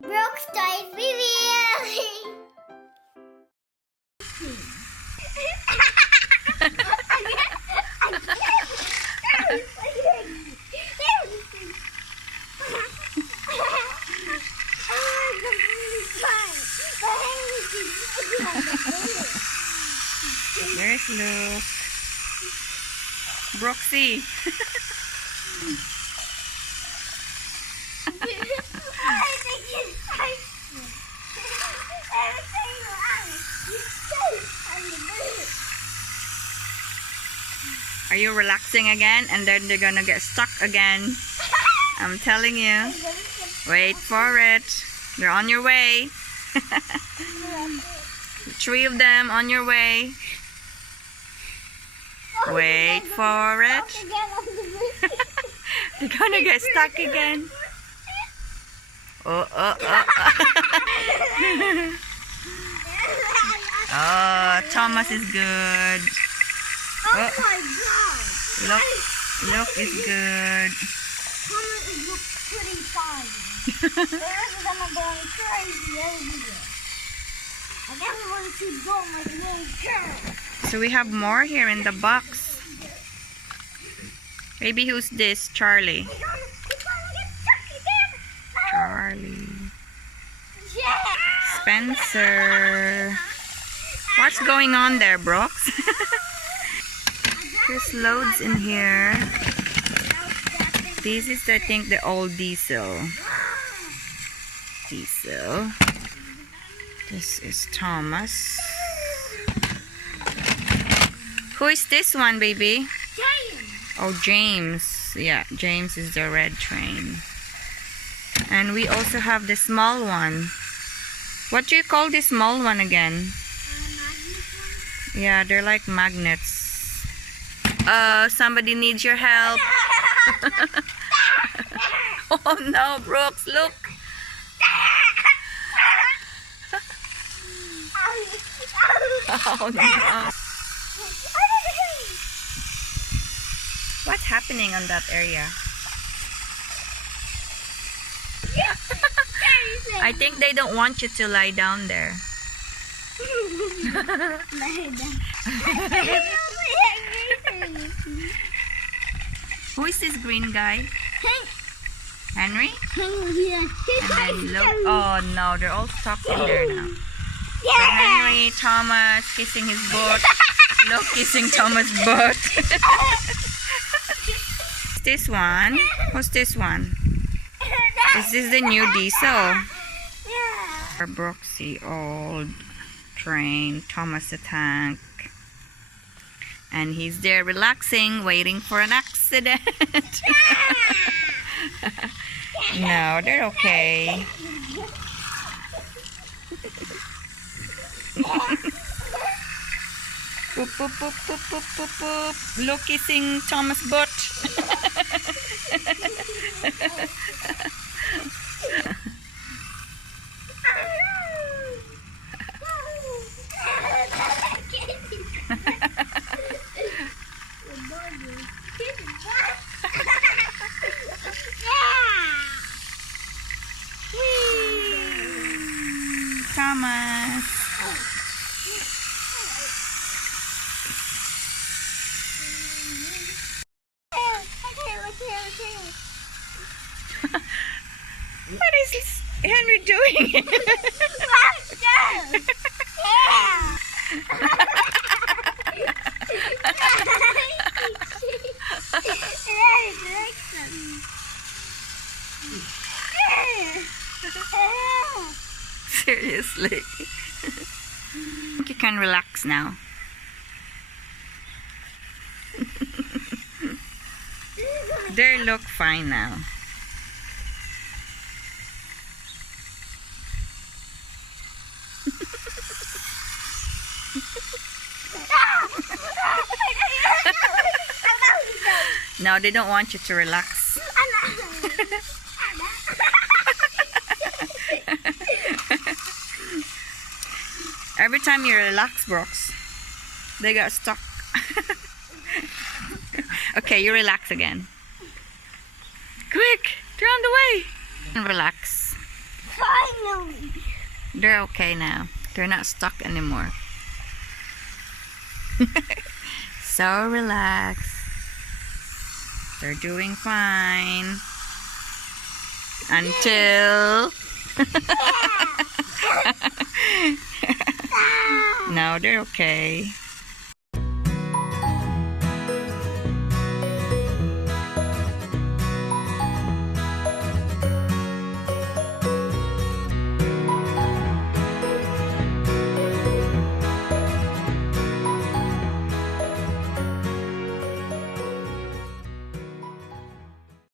Brox toys reveal. There's Luke. Broxy. Are you relaxing again? And then they're gonna get stuck again. I'm telling you. Wait for it. They're on your way. 3 of them on your way. Wait for it. They're gonna get stuck again. Oh. Oh, Thomas is good. Oh my god! Look is good. Thomas looks pretty fine. The rest of them are going crazy everywhere. I guess we want to keep going like little girls. So we have more here in the box. Maybe who's this? Charlie. He's gonna get stuck again. Charlie. Yeah. Spencer. What's going on there, Brox? There's loads in here. This is, I think, the old diesel. This is Thomas. Who is this one, baby? James. Oh, James. Yeah, James is the red train. And we also have the small one. What do you call this small one again? Yeah, they're like magnets. Somebody needs your help. Oh no, Brox, look. Oh no. What's happening on that area? I think they don't want you to lie down there. Who is this green guy? Henry? And then look. Oh no, they're all stuck in there now. So Henry, Thomas kissing his butt. Look, kissing Thomas' butt. This one? Who's this one? Is this the new diesel? Our Broxy old train, Thomas the tank. And he's there relaxing, waiting for an accident. No, they're okay. Boop, boop, boop, boop, boop, boop, boop. Look, kissing Thomas' butt. Thomas. What is this Henry doing? Seriously. I think you can relax now. They look fine now. No, they don't want you to relax. Every time you relax, Brox, they got stuck. Okay, you relax again. away. Relax. Finally. They're okay now. They're not stuck anymore. So relaxed. They're doing fine. Until... No, they're okay.